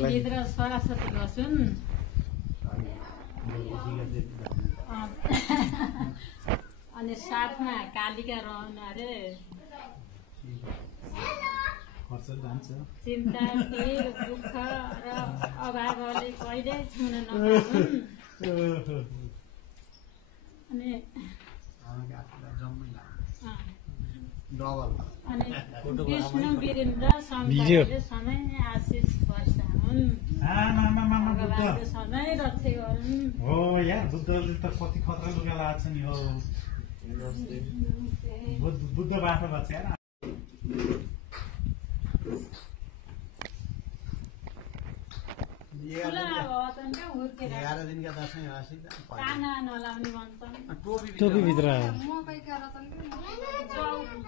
भित्र सरस्वती बसुन् अनि साथमा कालिका रहनु अरे चिन्ता पीड दुःख र अभावले कहिले छुन नपाउन् अनि विष्णु वीरेन्द्र शङ्करले सधैँ आशिष वर्षाउन् भगवानको सधैँ रक्षा गरून् हो यार बुद्धले त कति खतरा लुगा लाग्छ नि हो बुद्ध बाटो बच्छ यार काना नलाउने भन्छन् टोपी भित्र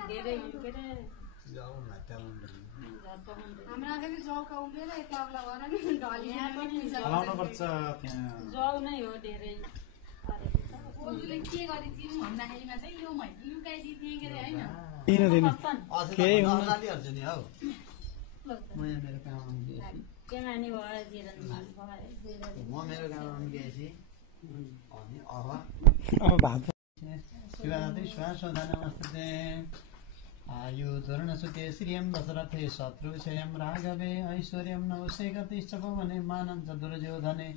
धेरै हुर्केर चलाउनु पर्छ त्यहाँ जौ नै हो धेरै के गरे दिनु भन्दाखेरिमा चाहिँ यो लुकाइदिने के अरे होइन दिनु दिनु केही के माने भयो जिरन भयो म मेरो गाउँमा गएपछि अनि अब भात शिवरात्रि श्वासोदा नमस्ते आयु धर्णसुते श्रियं दशरथे शत्रुक्षयं राघवे ऐश्वर्यं नवसेकतिश्च पवने मानं च दुर्योधने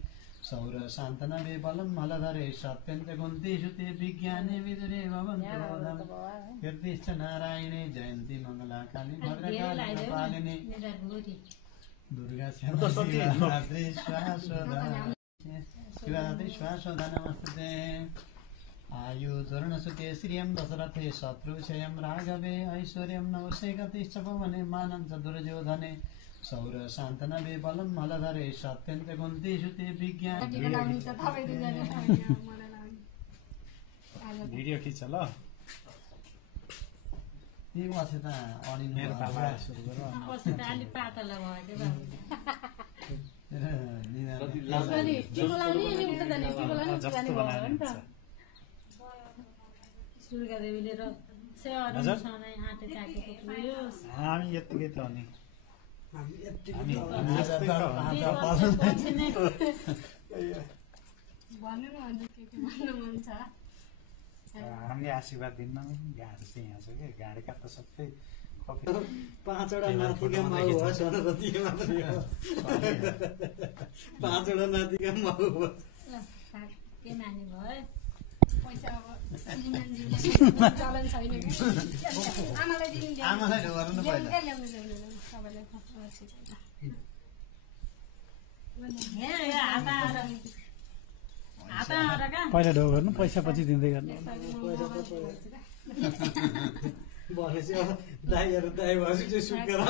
सौर शान्तनवे बलं मलधरे सत्यन्त कुन्तीषु ते विज्ञाने विदुरे भवन्तोदम् कीर्तिश्च नारायणे जयन्ती मङ्गला काली भद्रकाली पालिनी दुर्गा शिवरात्रि श्वासोदा नमस्ते आयु धर्णसुते श्रियं दशरथे शत्रुक्षयं राघवे ऐश्वर्यं नवसेकतिश्च पवने मानं च दुर्योधने सौर शान्तनवे बलं मलधरे सत्यन्त कुन्तीषु ते विज्ञान भिडियो खिच ल के बसे त अनि मेरो पापा सुरु गर पछि त अलि पातला भयो सुर्गा देवीले आँटे चाकेको थियो हामी यतिकै त अनि हामीले आशीर्वाद दिन्न गाडी चाहिँ यहाँ छ कि गाडीका त सबै पाँचवटा नातिका माउ भयो सरस्वती मात्रै हो पाँचवटा नातिका माउ भयो के माने भयो चलन छैन आमालाई दिनु आमालाई ढोगर्नु पहिला पहिला ढो गर्नु पैसा पछि दिँदै गर्नु भनेपछि दाइहरू दाइ भएपछि चाहिँ सुकेर